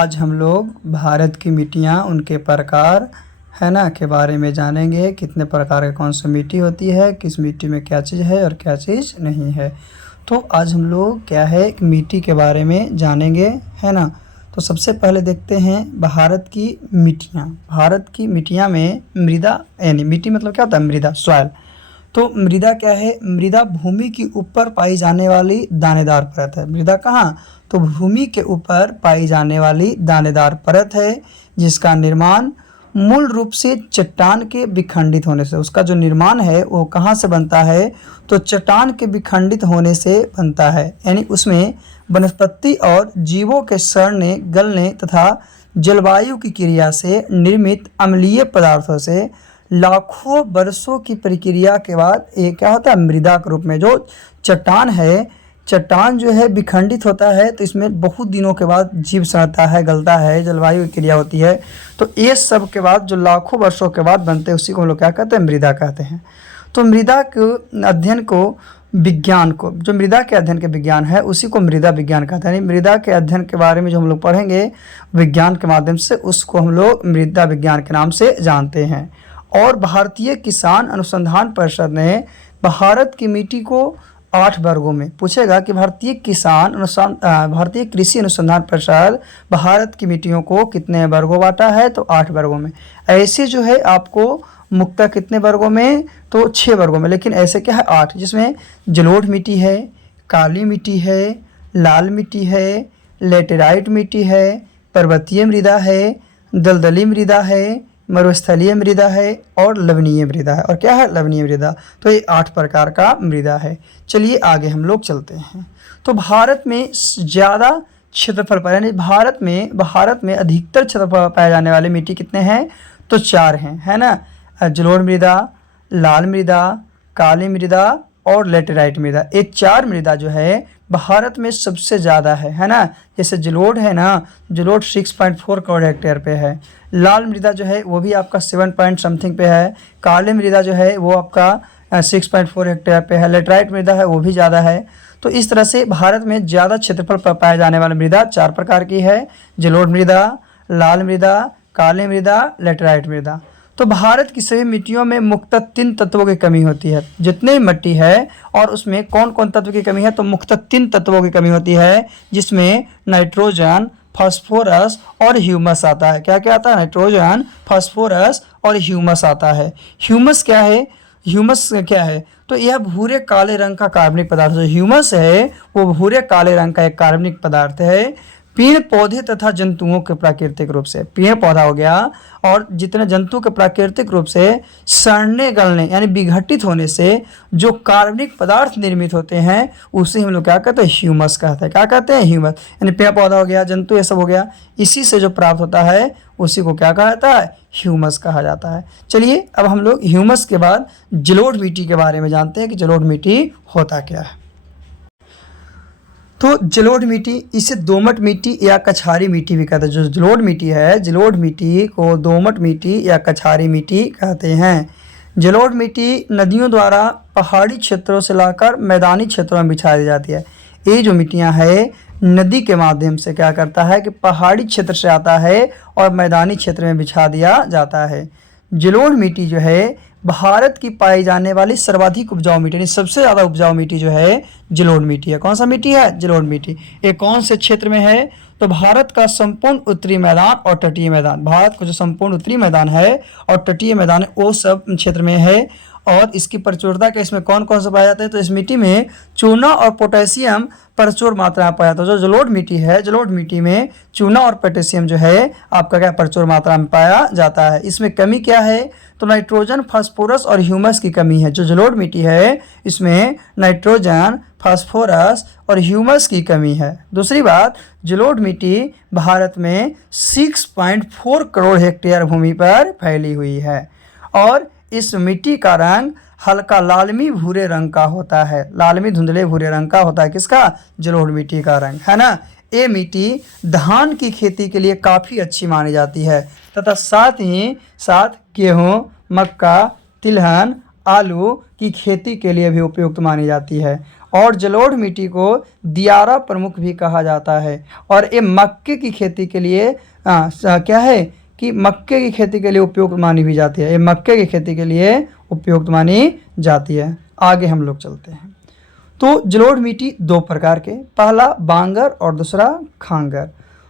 आज हम लोग भारत की मिट्टियाँ उनके प्रकार है ना के बारे में जानेंगे। कितने प्रकार की कौन सी मिट्टी होती है, किस मिट्टी में क्या चीज़ है और क्या चीज़ नहीं है। तो आज हम लोग क्या है मिट्टी के बारे में जानेंगे, है ना। तो सबसे पहले देखते हैं भारत की मिट्टियाँ। भारत की मिट्टियाँ में मृदा यानी मिट्टी मतलब क्या होता है, मृदा, सॉइल। तो मृदा क्या है, मृदा भूमि के ऊपर पाई जाने वाली दानेदार परत है। मृदा कहाँ, तो भूमि के ऊपर पाई जाने वाली दानेदार परत है, जिसका निर्माण मूल रूप से चट्टान के विखंडित होने से, उसका जो निर्माण है वो कहाँ से बनता है, तो चट्टान के विखंडित होने से बनता है। यानी उसमें वनस्पति और जीवों के सड़ने, गलने तथा जलवायु की क्रिया से निर्मित अम्लीय पदार्थों से लाखों वर्षों की प्रक्रिया के बाद ये क्या होता है, मृदा के रूप में जो चट्टान है, चट्टान जो है विखंडित होता है, तो इसमें बहुत दिनों के बाद जीव सड़ता है, गलता है, जलवायु की क्रिया होती है। तो ये सब के बाद जो लाखों वर्षों के बाद बनते हैं उसी को हम लोग क्या कहते हैं, मृदा कहते हैं। तो मृदा के अध्ययन को, विज्ञान को, जो मृदा के अध्ययन के विज्ञान है उसी को मृदा विज्ञान कहते हैं। मृदा के अध्ययन के बारे में जो हम लोग पढ़ेंगे विज्ञान के माध्यम से, उसको हम लोग मृदा विज्ञान के नाम से जानते हैं। और भारतीय किसान अनुसंधान परिषद ने भारत की मिट्टी को 8 वर्गों में, पूछेगा कि भारतीय कृषि अनुसंधान परिषद भारत की मिट्टियों को कितने वर्गों बांटा है, तो 8 वर्गों में। ऐसे जो है आपको मुक्ता कितने वर्गों में, तो 6 वर्गों में, लेकिन ऐसे क्या है 8, जिसमें जलोढ़ मिट्टी है, काली मिट्टी है, लाल मिट्टी है, लेटेराइट मिट्टी है, पर्वतीय मृदा है, दलदली मृदा है, मरुस्थलीय मृदा है और लवणीय मृदा है। और क्या है, लवणीय मृदा। तो ये 8 प्रकार का मृदा है। चलिए आगे हम लोग चलते हैं। तो भारत में ज़्यादा क्षेत्रफल पर, यानी भारत में अधिकतर क्षेत्रफल पाए जाने वाले मिट्टी कितने हैं, तो 4 हैं, है ना। जलोढ़ मृदा, लाल मृदा, काली मृदा और लेटेराइट मृदा। ये 4 मृदा जो है भारत में सबसे ज़्यादा है ना। जैसे जलोढ़ है ना, जलोढ़ 6.4 करोड़ हेक्टेयर पे है। लाल मृदा जो है वो भी आपका 7 पॉइंट समथिंग पे है। काली मृदा जो है वो आपका 6.4 हेक्टेयर पे है। लेटेराइट मृदा है वो भी ज़्यादा है। तो इस तरह से भारत में ज़्यादा क्षेत्रफल पर पाए जाने वाली मृदा 4 प्रकार की है, जलोढ़ मृदा, लाल मृदा, काली मृदा, लेटेराइट मृदा। तो भारत की सभी मिट्टियों में मुख्यतः 3 तत्वों की कमी होती है। जितने मिट्टी है और उसमें कौन कौन तत्व की कमी है, तो मुख्यतः 3 तत्वों की कमी होती है, जिसमें नाइट्रोजन, फास्फोरस और ह्यूमस आता है। क्या क्या आता है, नाइट्रोजन, फास्फोरस और ह्यूमस आता है। ह्यूमस क्या है, ह्यूमस क्या है, तो यह भूरे काले रंग का कार्बनिक पदार्थ, जो ह्यूमस है वो भूरे काले रंग का एक कार्बनिक पदार्थ है। पेड़ पौधे तथा जंतुओं के प्राकृतिक रूप से, पेड़ पौधा हो गया और जितने जंतु के प्राकृतिक रूप से सड़ने गलने यानी विघटित होने से जो कार्बनिक पदार्थ निर्मित होते हैं उसे हम लोग क्या कहते हैं, ह्यूमस कहते हैं। क्या कहते हैं, ह्यूमस। यानी पेड़ पौधा हो गया, जंतु ये सब हो गया, इसी से जो प्राप्त होता है उसी को क्या कहा जाता है, ह्यूमस कहा जाता है। चलिए अब हम लोग ह्यूमस के बाद जलोढ़ मिट्टी के बारे में जानते हैं कि जलोढ़ मिट्टी होता क्या है। तो जलोढ़ मिट्टी, इसे दोमट मिट्टी या कछारी मिट्टी भी कहते हैं। जो जलोढ़ मिट्टी है, जलोढ़ मिट्टी को दोमट मिट्टी या कछारी मिट्टी कहते हैं। जलोढ़ मिट्टी नदियों द्वारा पहाड़ी क्षेत्रों से लाकर मैदानी क्षेत्रों में बिछा दी जाती है। ये जो मिट्टियाँ है नदी के माध्यम से क्या करता है कि पहाड़ी क्षेत्र से आता है और मैदानी क्षेत्र में बिछा दिया जाता है। जलोढ़ मिट्टी जो है भारत की पाई जाने वाली सर्वाधिक उपजाऊ मिट्टी, यानी सबसे ज़्यादा उपजाऊ मिट्टी जो है जलोढ़ मिट्टी है। कौन सा मिट्टी है, जलोढ़ मिट्टी। ये कौन से क्षेत्र में है, तो भारत का संपूर्ण उत्तरी मैदान और तटीय मैदान, भारत का जो संपूर्ण उत्तरी मैदान है और तटीय मैदान है वो सब क्षेत्र में है। और इसकी प्रचुरता का इसमें कौन कौन सा पाया जाता है, तो इस मिट्टी में चूना और पोटेशियम प्रचुर मात्रा में पाया जाता है। जो जलोढ़ मिट्टी है, जलोढ़ मिट्टी में चूना और पोटेशियम जो है आपका क्या प्रचुर मात्रा में पाया जाता है। इसमें कमी क्या है, तो नाइट्रोजन, फास्फोरस और ह्यूमस की कमी है। जो जलोढ़ मिट्टी है इसमें नाइट्रोजन, फास्फोरस और ह्यूमस की कमी है। दूसरी बात, जलोढ़ मिट्टी भारत में 6.4 करोड़ हेक्टेयर भूमि पर फैली हुई है और इस मिट्टी का रंग हल्का लालमी भूरे रंग का होता है। लालमी धुंधले भूरे रंग का होता है किसका, जलोढ़ मिट्टी का रंग, है ना। ये मिट्टी धान की खेती के लिए काफ़ी अच्छी मानी जाती है तथा साथ ही साथ गेहूँ, मक्का, तिलहन, आलू की खेती के लिए भी उपयुक्त मानी जाती है। और जलोढ़ मिट्टी को दियारा प्रमुख भी कहा जाता है। और ये मक्के की खेती के लिए क्या है कि मक्के की खेती के लिए उपयुक्त मानी भी जाती है। ये मक्के की खेती के लिए उपयुक्त मानी जाती है। आगे हम लोग चलते हैं। तो जलोढ़ मिट्टी दो प्रकार के, पहला बांगर और दूसरा खांगर।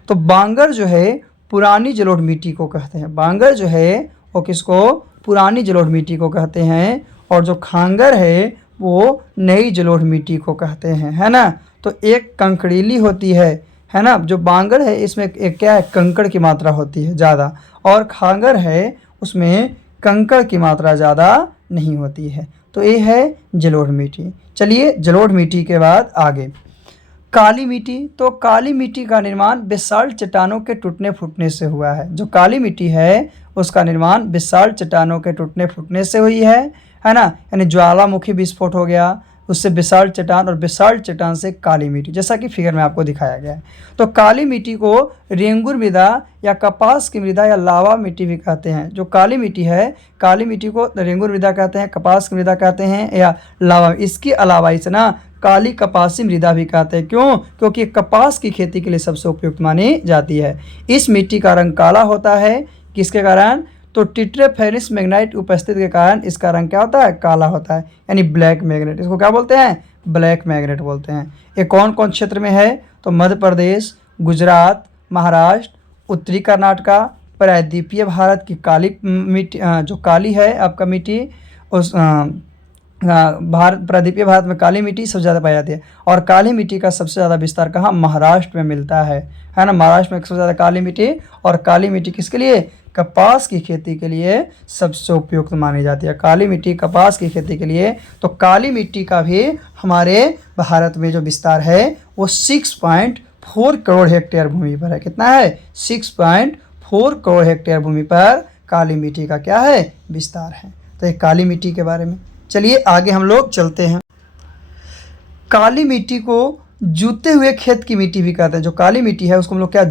तो बांगर जो है पुरानी जलोढ़ मिट्टी को कहते हैं। बांगर जो है वो किसको, पुरानी जलोढ़ मिट्टी को कहते हैं। और जो खांगर है वो नई जलोढ़ मिट्टी को कहते हैं, है ना। तो एक कंकड़ीली होती है ना। जो बांगर है इसमें एक क्या है, कंकड़ की मात्रा होती है ज़्यादा, और खांगर है उसमें कंकड़ की मात्रा ज़्यादा नहीं होती है। तो ये है जलोढ़ मिट्टी। चलिए जलोढ़ मिट्टी के बाद आगे काली मिट्टी। तो काली मिट्टी का निर्माण बेसाल्ट चट्टानों के टूटने फूटने से हुआ है। जो काली मिट्टी है उसका निर्माण बेसाल्ट चट्टानों के टूटने फूटने से हुई है ना। यानी ज्वालामुखी विस्फोट हो गया, उससे बेसाल्ट चट्टान, और बेसाल्ट चट्टान से काली मिट्टी, जैसा कि फिगर में आपको दिखाया गया है। तो काली मिट्टी को रेंगुर मृदा या कपास की मृदा या लावा मिट्टी भी कहते हैं। जो काली मिट्टी है, काली मिट्टी को रेंगुर मृदा कहते हैं, कपास की मृदा कहते हैं या लावा। इसके अलावा इसे ना काली कपासी मृदा भी कहते हैं। क्यों? क्योंकि कपास की खेती के लिए सबसे उपयुक्त मानी जाती है। इस मिट्टी का रंग काला होता है, किसके कारण? तो टिट्रेफेरिस मैग्नाइट उपस्थिति के कारण इसका रंग क्या होता है, काला होता है, यानी ब्लैक मैग्नेट। इसको क्या बोलते हैं, ब्लैक मैग्नेट बोलते हैं। ये कौन कौन क्षेत्र में है? तो मध्य प्रदेश, गुजरात, महाराष्ट्र, उत्तरी कर्नाटका, प्रायद्वीपीय भारत की काली मिट्टी, जो काली है आपका मिट्टी, उस भारत, प्रायद्वीपीय भारत में काली मिट्टी सबसे ज़्यादा पाई जाती है। और काली मिट्टी का सबसे ज़्यादा विस्तार कहाँ? महाराष्ट्र में मिलता है ना। महाराष्ट्र में सबसे ज़्यादा काली मिट्टी, और काली मिट्टी किसके लिए? कपास की खेती के लिए सबसे उपयुक्त मानी जाती है। काली मिट्टी कपास की खेती के लिए। तो काली मिट्टी का भी हमारे भारत में जो विस्तार है वो 6.4 करोड़ हेक्टेयर भूमि पर है। कितना है? 6.4 करोड़ हेक्टेयर भूमि पर काली मिट्टी का क्या है, विस्तार है। तो ये काली मिट्टी के बारे में। चलिए आगे हम लोग चलते हैं। काली मिट्टी को जूते हुए खेत की मिट्टी भी कहते हैं। जो काली मिट्टी है उसको हम लोग क्या,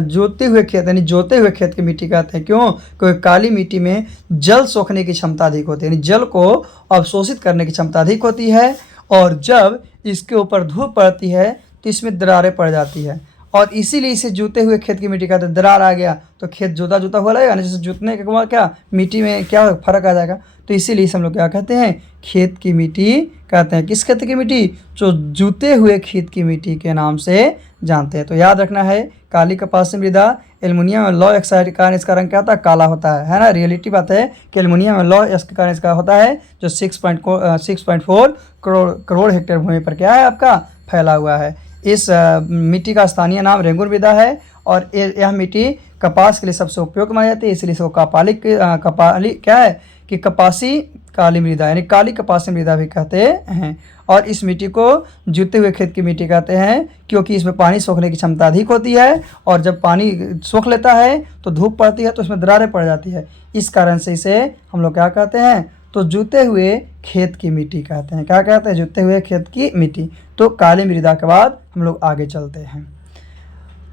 जोते हुए खेत, यानी जोते हुए खेत की मिट्टी कहते हैं। क्यों? क्योंकि काली मिट्टी में जल सोखने की क्षमता अधिक होती है, यानी जल को अवशोषित करने की क्षमता अधिक होती है। और जब इसके ऊपर धूप पड़ती है तो इसमें दरारें पड़ जाती है, और इसीलिए इसे जूते हुए खेत की मिट्टी कहते हैं। दरार आ गया तो खेत जोता जोता हुआ लगेगा ना, जैसे जूतने के बाद क्या मिट्टी में क्या फर्क आ जाएगा। तो इसीलिए हम लोग क्या कहते हैं, खेत की मिट्टी कहते हैं। किस खेत की मिट्टी? जो जूते हुए खेत की मिट्टी के नाम से जानते हैं। तो याद रखना है, काली कपासी मृदा, एल्युमिनियम लौ ऑक्साइड के कारण इसका रंग क्या होता है, काला होता है ना। रियलिटी बात है कि एल्युमिनियम लौ के कारण इसका होता है, जो 6.4 करोड़ हेक्टेयर भूमि पर क्या है आपका फैला हुआ है। इस मिट्टी का स्थानीय नाम रेंगुर मृदा है, और यह मिट्टी कपास के लिए सबसे उपयुक्त मानी जाती है। इसलिए इसको कपाली क्या है कि कपासी काली मृदा, यानी काली कपासी मृदा भी कहते हैं। और इस मिट्टी को जूते हुए खेत की मिट्टी कहते हैं, क्योंकि इसमें पानी सोखने की क्षमता अधिक होती है, और जब पानी सोख लेता है तो धूप पड़ती है तो इसमें दरारें पड़ जाती है। इस कारण से इसे हम लोग क्या कहते हैं, तो जूते हुए खेत की मिट्टी कहते हैं। क्या कहते हैं? जूते हुए खेत की मिट्टी। तो काली मृदा के बाद हम लोग आगे चलते हैं।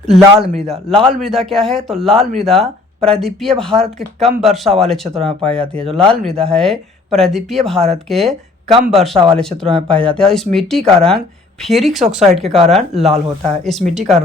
लाल मृदा। लाल मृदा क्या है? तो लाल मृदा प्रायद्वीपीय भारत के कम वर्षा वाले क्षेत्रों में पाई जाती है। जो लाल मृदा है प्रायद्वीपीय भारत के कम वर्षा वाले क्षेत्रों में पाई जाती है। और इस मिट्टी का रंग फेरिक ऑक्साइड के कारण लाल होता है। इस मिट्टी का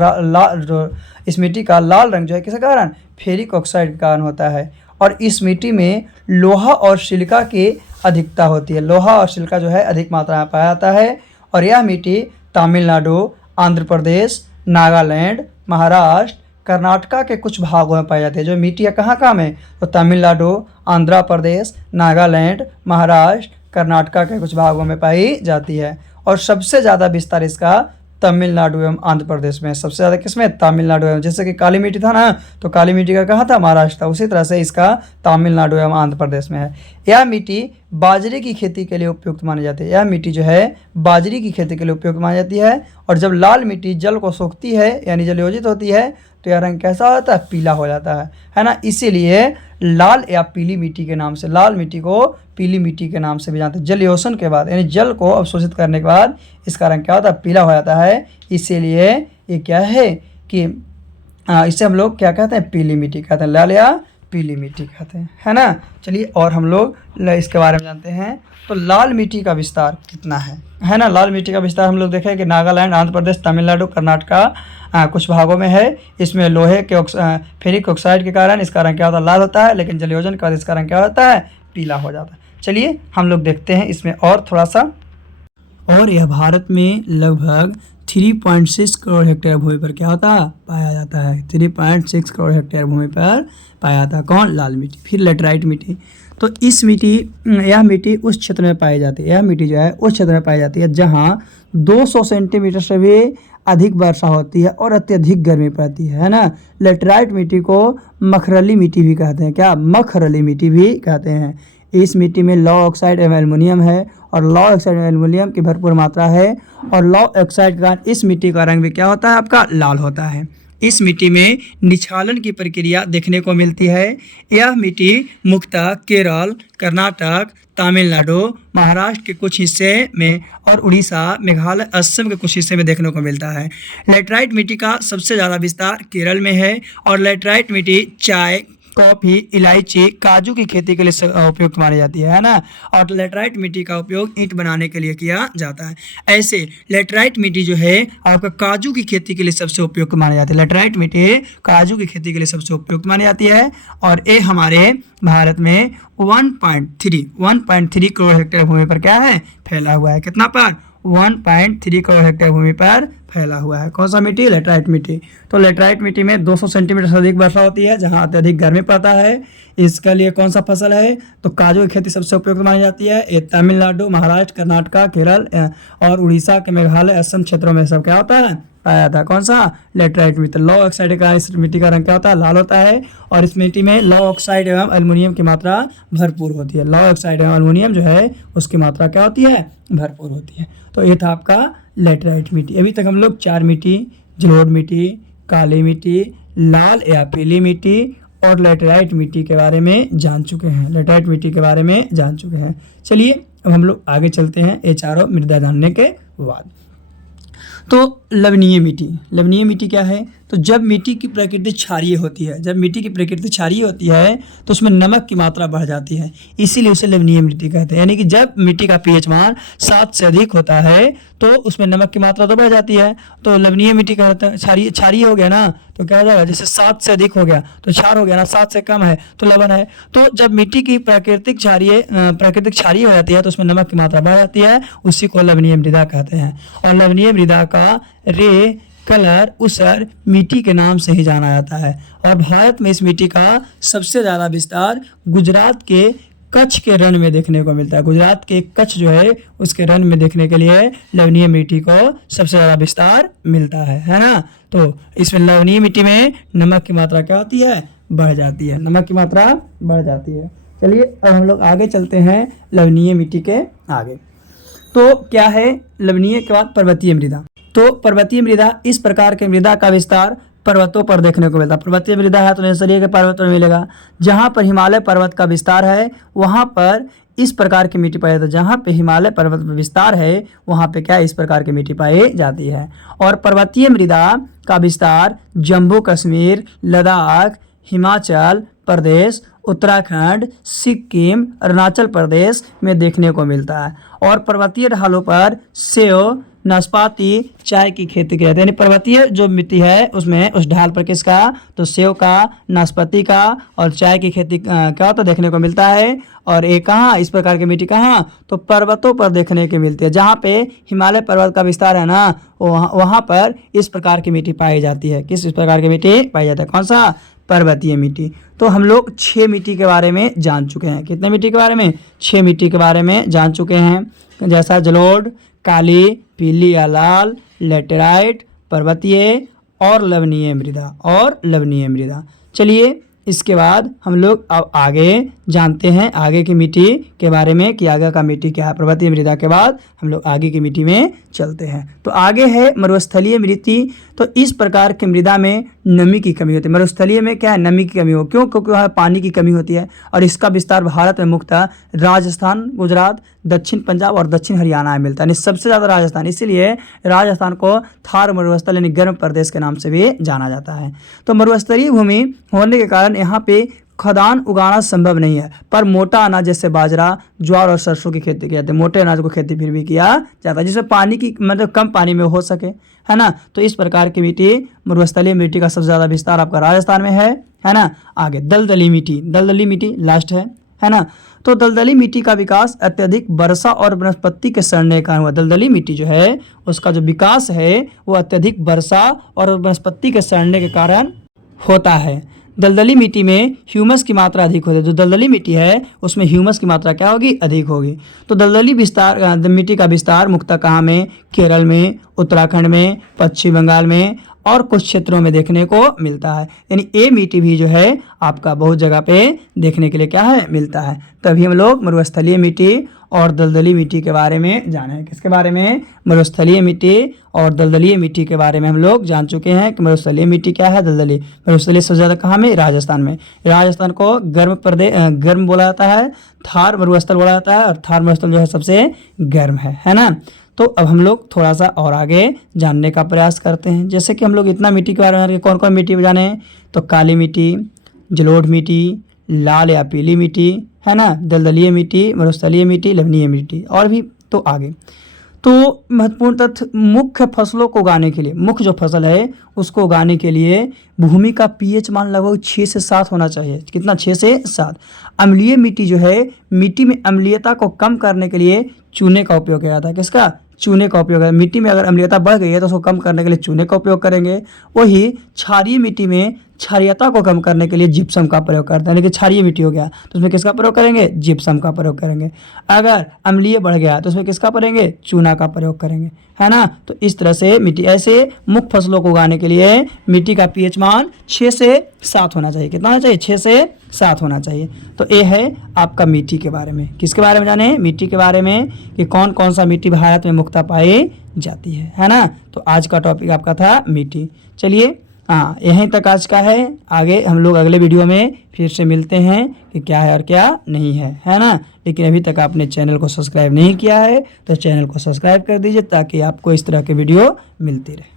लाल रंग जो है किसके कारण? फेरिक ऑक्साइड के कारण होता है। और इस मिट्टी में लोहा और सिलिका की अधिकता होती है। लोहा और सिलिका जो है अधिक मात्रा में पाया जाता है। और यह मिट्टी तमिलनाडु, आंध्र प्रदेश, नागालैंड, महाराष्ट्र, कर्नाटका के कुछ भागों में पाई जाती है। जो मिट्टी है कहाँ में? तो तमिलनाडु, आंध्र प्रदेश, नागालैंड, महाराष्ट्र, कर्नाटका के कुछ भागों में पाई जाती है। और सबसे ज़्यादा विस्तार इसका तमिलनाडु एवं आंध्र प्रदेश में। सबसे ज़्यादा किसमें? तमिलनाडु एवं, जैसे कि काली मिट्टी था ना, तो काली मिट्टी का कहाँ था? महाराष्ट्र था। उसी तरह से इसका तमिलनाडु एवं आंध्र प्रदेश में है। यह मिट्टी बाजरे की खेती के लिए उपयुक्त मानी जाती है। यह मिट्टी जो है बाजरे की खेती के लिए उपयुक्त मानी जाती है। और जब लाल मिट्टी जल को सोखती है, यानी जलयोजित होती है, तो यह रंग कैसा होता है? पीला हो जाता है ना। इसीलिए लाल या पीली मिट्टी के नाम से, लाल मिट्टी को पीली मिट्टी के नाम से भी जानते हैं। जलयोषण के बाद, यानी जल को अवशोषित करने के बाद इसका रंग क्या होता है? पीला हो जाता है। इसीलिए ये क्या है कि इसे हम लोग क्या कहते हैं? पीली मिट्टी कहते हैं। लाल या पीली मिट्टी कहते हैं, है ना। चलिए और हम लोग इसके बारे में जानते हैं। तो लाल मिट्टी का विस्तार कितना है ना। लाल मिट्टी का विस्तार हम लोग देखें कि नागालैंड, आंध्र प्रदेश, तमिलनाडु, कर्नाटका कुछ भागों में है। इसमें लोहे के फेरिक ऑक्साइड के कारण इसका रंग क्या होता है, लाल होता है, लेकिन जलयोजन के बाद इसका रंग क्या होता है, पीला हो जाता है। चलिए हम लोग देखते हैं इसमें और थोड़ा सा। और यह भारत में लगभग 3.6 करोड़ हेक्टेयर भूमि पर क्या होता है, पाया जाता है। 3.6 करोड़ हेक्टेयर भूमि पर पाया जाता है। कौन, लाल मिट्टी। फिर लेटराइट मिट्टी। तो यह मिट्टी उस क्षेत्र में पाई जाती है। यह मिट्टी जो है उस क्षेत्र में पाई जाती है जहाँ 200 सेंटीमीटर से भी अधिक वर्षा होती है और अत्यधिक गर्मी पड़ती है ना। लेटराइट मिट्टी को मखरली मिट्टी भी कहते हैं। क्या, मखरली मिट्टी भी कहते हैं। इस मिट्टी में लौह ऑक्साइड एवं एल्युमिनियम है और लौह ऑक्साइड एवं एल्युमिनियम की भरपूर मात्रा है। और लौह ऑक्साइड के कारण इस मिट्टी का रंग भी क्या होता है, आपका लाल होता है। इस मिट्टी में निछालन की प्रक्रिया देखने को मिलती है। यह मिट्टी मुख्यतः केरल, कर्नाटक, तमिलनाडु, महाराष्ट्र के कुछ हिस्से में और उड़ीसा, मेघालय, असम के कुछ हिस्से में देखने को मिलता है। लेटराइट मिट्टी का सबसे ज़्यादा विस्तार केरल में है और लेटराइट मिट्टी चाय, कॉफ़ी, इलायची, काजू की खेती के लिए उपयुक्त मानी जाती है ना। और लेटराइट मिट्टी का उपयोग ईंट बनाने के लिए किया जाता है। ऐसे लेटराइट मिट्टी जो है आपका काजू की खेती के लिए सबसे उपयुक्त मानी जाती है। लेटराइट मिट्टी काजू की खेती के लिए सबसे उपयुक्त मानी जाती है। और ये हमारे भारत में 1.3 करोड़ हेक्टेयर भूमि पर क्या है, फैला हुआ है। कितना पर, 1.3 करोड़ हेक्टेयर भूमि पर फैला हुआ है। कौन सा मिट्टी, लेटराइट मिट्टी। तो लेटराइट मिट्टी में 200 सेंटीमीटर से अधिक वर्षा होती है जहां अत्यधिक गर्मी पड़ता है। इसके लिए कौन सा फसल है, तो काजू की खेती सबसे उपयुक्त मानी जाती है। ये तमिलनाडु, महाराष्ट्र, कर्नाटका, केरल और उड़ीसा के मेघालय, असम क्षेत्रों में सब क्या होता है, पाया था। कौन सा, लेटराइट मिट्टी। लौह ऑक्साइड का इस मिट्टी का रंग क्या होता है, लाल होता है। और इस मिट्टी में लौह ऑक्साइड एवं एल्युमिनियम की मात्रा भरपूर होती है। लौह ऑक्साइड एवं एल्युमिनियम जो है उसकी मात्रा क्या होती है, भरपूर होती है। तो ये था आपका लेटराइट मिट्टी। अभी तक हम लोग 4 मिट्टी, जलोढ़ मिट्टी, काली मिट्टी, लाल या पीली मिट्टी और लेटराइट मिट्टी के बारे में जान चुके हैं। लेटराइट मिट्टी के बारे में जान चुके हैं। चलिए अब हम लोग आगे चलते हैं ये चारों मृदा जानने के बाद। तो लवणीय मिट्टी। लवणीय मिट्टी क्या है, तो जब मिट्टी की प्रकृति क्षारीय होती है, जब मिट्टी की प्रकृति क्षारीय होती है तो उसमें नमक की मात्रा बढ़ जाती है, इसीलिए उसे लवणीय मिट्टी कहते हैं। यानी कि जब मिट्टी का पीएच मान 7 से अधिक होता है तो उसमें नमक की मात्रा तो बढ़ जाती है। तो लवणीय मिट्टी कहते हैं, क्षारीय हो गया ना तो क्या हो जाएगा, जैसे 7 से अधिक हो गया तो क्षार हो गया ना, 7 से कम है तो लवण है। तो जब मिट्टी की प्राकृतिक क्षारीय हो जाती है तो उसमें नमक की मात्रा बढ़ जाती है, उसी को लवणीय मृदा कहते हैं। और लवणीय मृदा का रे, कलर, उसर मिट्टी के नाम से ही जाना जाता है। और भारत में इस मिट्टी का सबसे ज़्यादा विस्तार गुजरात के कच्छ के रण में देखने को मिलता है। गुजरात के कच्छ जो है उसके रण में देखने के लिए लवणीय मिट्टी को सबसे ज़्यादा विस्तार मिलता है ना। तो इसमें लवणीय मिट्टी में नमक की मात्रा क्या होती है, बढ़ जाती है। नमक की मात्रा बढ़ जाती है। चलिए अब हम लोग आगे चलते हैं लवणीय मिट्टी के आगे। तो क्या है लवणीय के बाद पर्वतीय मृदा। तो पर्वतीय मृदा इस प्रकार के मृदा का विस्तार पर्वतों पर देखने को मिलता है। पर्वतीय मृदा है तो नर्सरी के पर्वतों में मिलेगा। जहाँ पर हिमालय पर्वत का विस्तार है वहाँ पर इस प्रकार की मिट्टी पाई जाती है। जहाँ पे हिमालय पर्वत में विस्तार है वहाँ पे क्या इस प्रकार की मिट्टी पाई जाती है। और पर्वतीय मृदा का विस्तार जम्मू कश्मीर, लद्दाख, हिमाचल प्रदेश, उत्तराखंड, सिक्किम, अरुणाचल प्रदेश में देखने को मिलता है। और पर्वतीय ढालों पर सेब, नाशपाती, चाय की खेती की जाती है। यानी पर्वतीय जो मिट्टी है उसमें उस ढाल पर किसका, तो सेब का, नाशपाती का और चाय की खेती क्या होता देखने को मिलता है। और ये कहाँ, इस प्रकार की मिट्टी कहाँ, तो पर्वतों पर देखने को मिलती है। जहाँ पे हिमालय पर्वत का विस्तार है ना वहाँ पर इस प्रकार की मिट्टी पाई जाती है। किस इस प्रकार की मिट्टी पाई जाती है, कौन सा, पर्वतीय मिट्टी। तो हम लोग 6 मिट्टी के बारे में जान चुके हैं। कितने मिट्टी के बारे में, 6 मिट्टी के बारे में जान चुके हैं। जैसा जलोढ़, काली, पीली या लाल, लेटेराइट, पर्वतीय और लवणीय मृदा। चलिए इसके बाद हम लोग अब आगे जानते हैं आगे की मिट्टी के बारे में कि आगे का मिट्टी क्या है। पर्वतीय मृदा के बाद हम लोग आगे की मिट्टी में चलते हैं। तो आगे है मरुस्थलीय मिट्टी। तो इस प्रकार की मृदा में नमी की कमी होती है। मरुस्थलीय में क्या है, नमी की कमी हो, क्यों, क्योंकि वहाँ पानी की कमी होती है। और इसका विस्तार भारत में मुख्यतः राजस्थान, गुजरात, दक्षिण पंजाब और दक्षिण हरियाणा में मिलता है। सबसे ज़्यादा राजस्थान, इसीलिए राजस्थान को थार मरुस्थल यानी गर्म प्रदेश के नाम से भी जाना जाता है। तो मरुस्थलीय भूमि होने के कारण यहाँ पे खदान उगाना संभव नहीं है, पर मोटा अनाज जैसे बाजरा, ज्वार और सरसों की खेती की जाती है। मोटे अनाज को खेती फिर भी किया जाता है, जिसमें पानी की मतलब कम पानी में हो सके, है ना। तो इस प्रकार की मिट्टी, मरुस्थलीय मिट्टी का सबसे ज़्यादा विस्तार आपका राजस्थान में है ना। आगे दलदली मिट्टी, दलदली मिट्टी लास्ट है ना। तो दलदली मिट्टी का विकास अत्यधिक वर्षा और वनस्पति के सड़ने का हुआ। दलदली मिट्टी जो है उसका जो विकास है वो अत्यधिक वर्षा और वनस्पति के सड़ने के कारण होता है। दलदली मिट्टी में ह्यूमस की मात्रा अधिक होती है। जो दलदली मिट्टी है उसमें ह्यूमस की मात्रा क्या होगी, अधिक होगी। तो दलदली मिट्टी का विस्तार मुख्यतः कहाँ में, केरल में, उत्तराखंड में, पश्चिम बंगाल में और कुछ क्षेत्रों में देखने को मिलता है। यानी ये मिट्टी भी जो है आपका बहुत जगह पे देखने के लिए क्या है, मिलता है। तभी हम लोग मरुस्थलीय मिट्टी और दलदली मिट्टी के बारे में जाने। किसके बारे में, मरुस्थलीय मिट्टी और दलदली मिट्टी के बारे में हम लोग जान चुके हैं कि मरुस्थलीय मिट्टी क्या है, दलदली। मरुस्थलीय सबसे ज़्यादा कहाँ में, राजस्थान में। राजस्थान को गर्म बोला जाता है, थार मरुस्थल बोला जाता है, और थार मरुस्थल जो है सबसे गर्म है ना। तो अब हम लोग थोड़ा सा और आगे जानने का प्रयास करते हैं। जैसे कि हम लोग इतना मिट्टी के बारे में कौन कौन मिट्टी जाने, तो काली मिट्टी, जलोढ़ मिट्टी, लाल या पीली मिट्टी, है ना, दलदलीय मिट्टी, मरुस्थलीय मिट्टी, लवणीय मिट्टी और भी तो आगे। तो महत्वपूर्ण तथ्य, मुख्य फसलों को उगाने के लिए, मुख्य जो फसल है उसको उगाने के लिए भूमि का पीएच मान लगभग 6 से 7 होना चाहिए। कितना, 6 से 7। अम्लीय मिट्टी जो है, मिट्टी में अम्लीयता को कम करने के लिए चूने का उपयोग किया जाता है। किसका, चूने का उपयोग है। मिट्टी में अगर अम्लीयता बढ़ गई है तो उसको कम करने के लिए चूने का उपयोग करेंगे। वही क्षारीय मिट्टी में क्षारीयता को कम करने के लिए जिप्सम का प्रयोग करते हैं। यानी कि क्षारीय मिट्टी हो गया तो उसमें किसका प्रयोग करेंगे, जिप्सम का प्रयोग करेंगे। अगर अम्लीय बढ़ गया तो उसमें किसका करेंगे, चूना का प्रयोग करेंगे, है ना। तो इस तरह से मिट्टी, ऐसे मुख्य फसलों को उगाने के लिए मिट्टी का पीएच मान 6 से 7 होना चाहिए। कितना होना चाहिए, 6 से 7 होना चाहिए। तो ये है आपका मिट्टी के बारे में। किसके बारे में जाने, मिट्टी के बारे में, कि कौन कौन सा मिट्टी भारत में मुख्यतः पाई जाती है ना। तो आज का टॉपिक आपका था मिट्टी। चलिए हाँ, यहीं तक आज का है। आगे हम लोग अगले वीडियो में फिर से मिलते हैं कि क्या है और क्या नहीं है ना। लेकिन अभी तक आपने चैनल को सब्सक्राइब नहीं किया है तो चैनल को सब्सक्राइब कर दीजिए ताकि आपको इस तरह के वीडियो मिलती रहे।